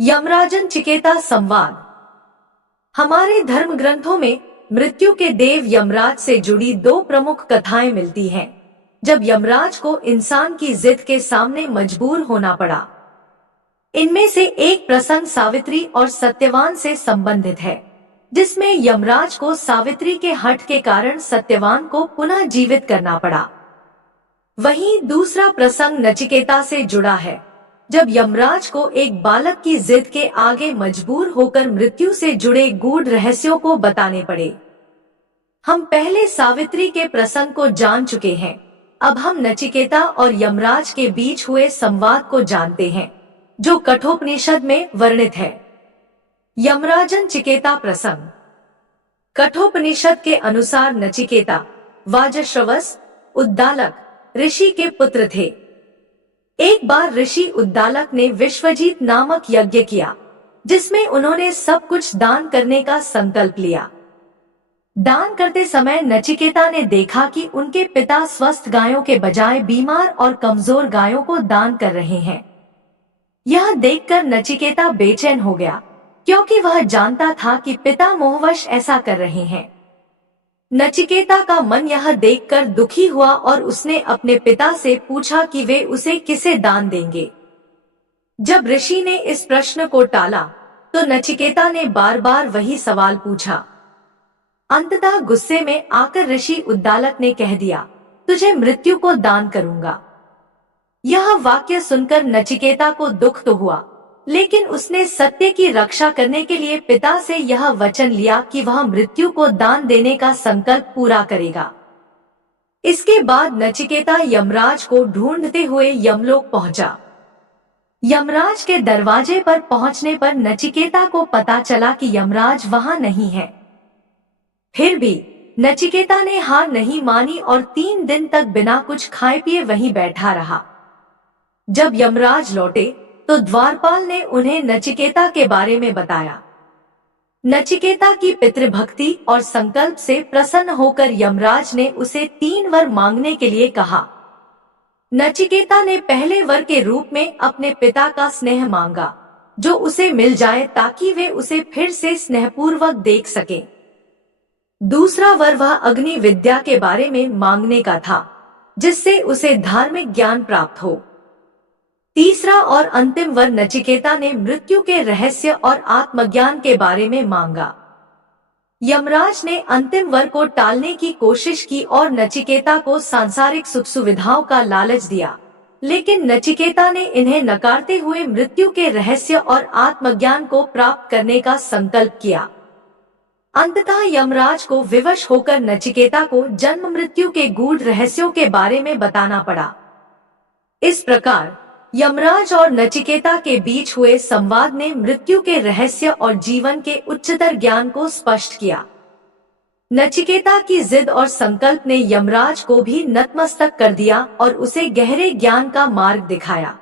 यमराजन चिकेता संवाद। हमारे धर्म ग्रंथों में मृत्यु के देव यमराज से जुड़ी दो प्रमुख कथाएं मिलती हैं, जब यमराज को इंसान की जिद के सामने मजबूर होना पड़ा। इनमें से एक प्रसंग सावित्री और सत्यवान से संबंधित है, जिसमें यमराज को सावित्री के हठ के कारण सत्यवान को पुनः जीवित करना पड़ा। वहीं दूसरा प्रसंग नचिकेता से जुड़ा है, जब यमराज को एक बालक की जिद के आगे मजबूर होकर मृत्यु से जुड़े गूढ़ रहस्यों को बताने पड़े। हम पहले सावित्री के प्रसंग को जान चुके हैं, अब हम नचिकेता और यमराज के बीच हुए संवाद को जानते हैं, जो कठोपनिषद में वर्णित है। यमराजन चिकेता प्रसंग। कठोपनिषद के अनुसार नचिकेता वाजश्रवस उद्दालक ऋषि के पुत्र थे। एक बार ऋषि उद्दालक ने विश्वजीत नामक यज्ञ किया, जिसमें उन्होंने सब कुछ दान करने का संकल्प लिया। दान करते समय नचिकेता ने देखा कि उनके पिता स्वस्थ गायों के बजाय बीमार और कमजोर गायों को दान कर रहे हैं। यह देखकर नचिकेता बेचैन हो गया, क्योंकि वह जानता था कि पिता मोहवश ऐसा कर रहे हैं। नचिकेता का मन यह देखकर दुखी हुआ और उसने अपने पिता से पूछा कि वे उसे किसे दान देंगे। जब ऋषि ने इस प्रश्न को टाला, तो नचिकेता ने बार बार वही सवाल पूछा। अंततः गुस्से में आकर ऋषि उद्दालक ने कह दिया, तुझे मृत्यु को दान करूंगा। यह वाक्य सुनकर नचिकेता को दुख तो हुआ, लेकिन उसने सत्य की रक्षा करने के लिए पिता से यह वचन लिया कि वह मृत्यु को दान देने का संकल्प पूरा करेगा। इसके बाद नचिकेता यमराज को ढूंढते हुए यमलोक पहुंचा। यमराज के दरवाजे पर पहुंचने पर नचिकेता को पता चला कि यमराज वहां नहीं है। फिर भी नचिकेता ने हार नहीं मानी और 3 दिन तक बिना कुछ खाए पिए वहीं बैठा रहा। जब यमराज लौटे तो द्वारपाल ने उन्हें नचिकेता के बारे में बताया। नचिकेता की पितृभक्ति और संकल्प से प्रसन्न होकर यमराज ने उसे 3 वर मांगने के लिए कहा। नचिकेता ने पहले वर के रूप में अपने पिता का स्नेह मांगा, जो उसे मिल जाए ताकि वे उसे फिर से स्नेहपूर्वक देख सके। दूसरा वर वह अग्नि विद्या के बारे में मांगने का था, जिससे उसे धार्मिक ज्ञान प्राप्त हो। तीसरा और अंतिम वर नचिकेता ने मृत्यु के रहस्य और आत्मज्ञान के बारे में मांगा। यमराज ने अंतिम वर को टालने की कोशिश की और नचिकेता को सांसारिक सुख सुविधाओं का लालच दिया, लेकिन नचिकेता ने इन्हें नकारते हुए मृत्यु के रहस्य और आत्मज्ञान को प्राप्त करने का संकल्प किया। अंततः यमराज को विवश होकर नचिकेता को जन्म मृत्यु के गूढ़ रहस्यों के बारे में बताना पड़ा। इस प्रकार यमराज और नचिकेता के बीच हुए संवाद ने मृत्यु के रहस्य और जीवन के उच्चतर ज्ञान को स्पष्ट किया। नचिकेता की जिद और संकल्प ने यमराज को भी नतमस्तक कर दिया और उसे गहरे ज्ञान का मार्ग दिखाया।